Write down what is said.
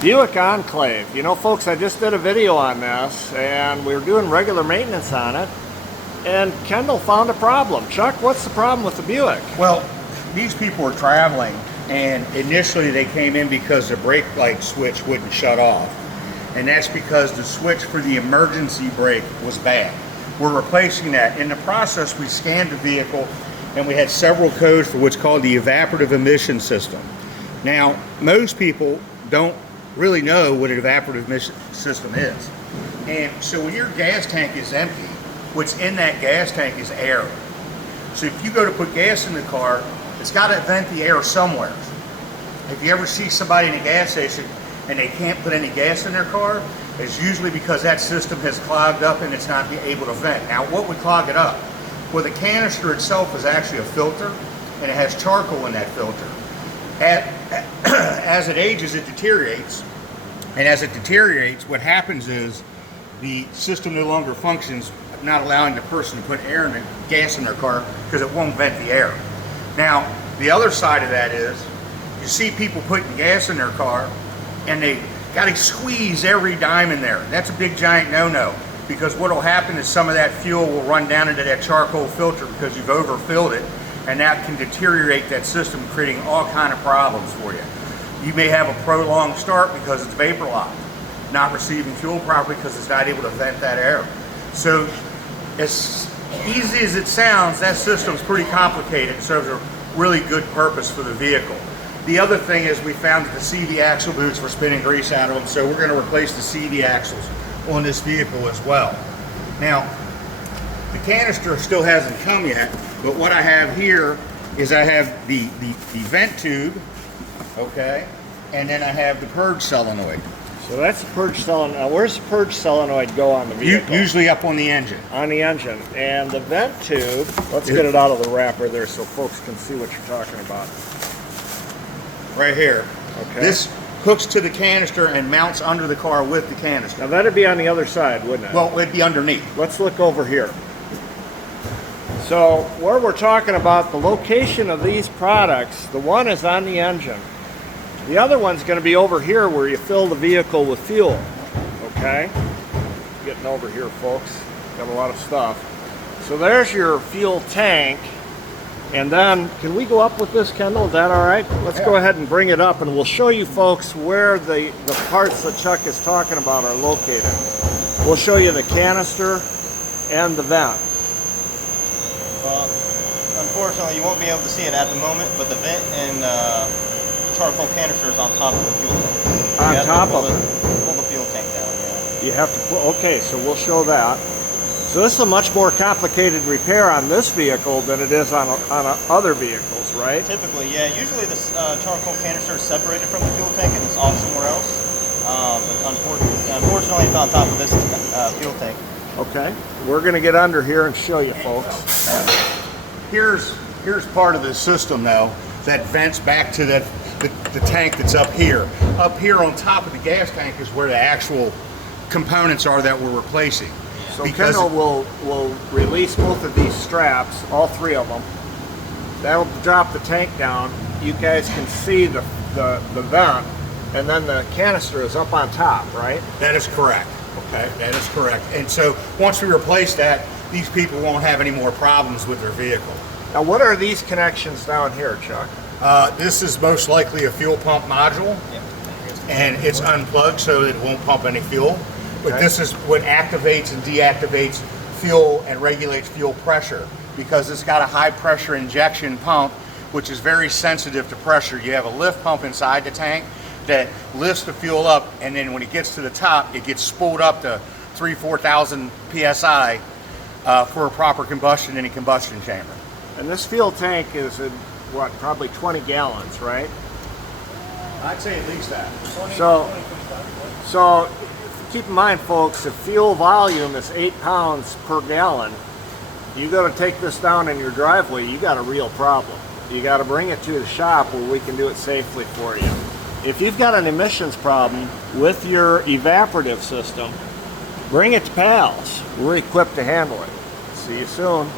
Buick Enclave. You know, folks, I just did a video on this, and we were doing regular maintenance on it, and Kendall found a problem. Chuck, what's the problem with the Buick? Well, these people were traveling, and initially they came in because the brake light switch wouldn't shut off. And that's because the switch for the emergency brake was bad. We're replacing that. In the process, we scanned the vehicle, and we had several codes for what's called the evaporative emission system. Now, most people don't really know what an evaporative emission system is. And so when your gas tank is empty, what's in that gas tank is air. So if you go to put gas in the car, it's got to vent the air somewhere. If you ever see somebody in a gas station and they can't put any gas in their car, it's usually because that system has clogged up and it's not able to vent. Now, what would clog it up? Well, the canister itself is actually a filter, and it has charcoal in that filter. As it ages, it deteriorates, and as it deteriorates, what happens is the system no longer functions, not allowing the person to put air in the gas in their car because it won't vent the air. Now, the other side of that is you see people putting gas in their car and they got to squeeze every dime in there. That's a big giant no-no, because what will happen is some of that fuel will run down into that charcoal filter because you've overfilled it, and that can deteriorate that system, creating all kind of problems for you. You may have a prolonged start because it's vapor locked, not receiving fuel properly because it's not able to vent that air. So as easy as it sounds, that system's pretty complicated. It serves a really good purpose for the vehicle. The other thing is we found that the CD axle boots were spinning grease out of them, so we're going to replace the CD axles on this vehicle as well. Now, the canister still hasn't come yet, but what I have here is I have the vent tube, okay, and then I have the purge solenoid. So that's the purge solenoid. Now, where's the purge solenoid go on the vehicle? Usually up on the engine. On the engine. And the vent tube, let's get it out of the wrapper there so folks can see what you're talking about. Right here. Okay. This hooks to the canister and mounts under the car with the canister. Now that'd be on the other side, wouldn't it? Well, it'd be underneath. Let's look over here. So where we're talking about the location of these products, the one is on the engine. The other one's going to be over here where you fill the vehicle with fuel. Okay? Getting over here, folks. Got a lot of stuff. So there's your fuel tank. And then, can we go up with this, Kendall? Is that all right? Let's go ahead and bring it up, and we'll show you folks where the parts that Chuck is talking about are located. We'll show you the canister and the vent. Well, unfortunately, you won't be able to see it at the moment, but the vent and charcoal canister is on top of the fuel tank. On top of it? Pull the fuel tank down, yeah. You have to pull, okay, so we'll show that. So this is a much more complicated repair on this vehicle than it is on other vehicles, right? Typically, yeah. Usually this charcoal canister is separated from the fuel tank and it's off somewhere else. But unfortunately, it's on top of this fuel tank. Okay, we're going to get under here and show you folks. Here's part of the system though that vents back to the tank that's up here. Up here on top of the gas tank is where the actual components are that we're replacing. So Kendall will release both of these straps, all three of them. That'll drop the tank down. You guys can see the vent, and then the canister is up on top, right? That is correct. Okay, that is correct. And so once we replace that, these people won't have any more problems with their vehicle. Now, what are these connections down here, Chuck? This is most likely a fuel pump module, and it's unplugged so it won't pump any fuel. But this is what activates and deactivates fuel and regulates fuel pressure, because it's got a high pressure injection pump, which is very sensitive to pressure. You have a lift pump inside the tank that lifts the fuel up, and then when it gets to the top, it gets spooled up to 3,000–4,000 PSI for a proper combustion in a combustion chamber. And this fuel tank is in, what, probably 20 gallons, right? I'd say at least that. So keep in mind, folks, if fuel volume is 8 pounds per gallon, you got to take this down in your driveway, you got a real problem. You got to bring it to the shop where we can do it safely for you. If you've got an emissions problem with your evaporative system, bring it to PALS. We're equipped to handle it. See you soon.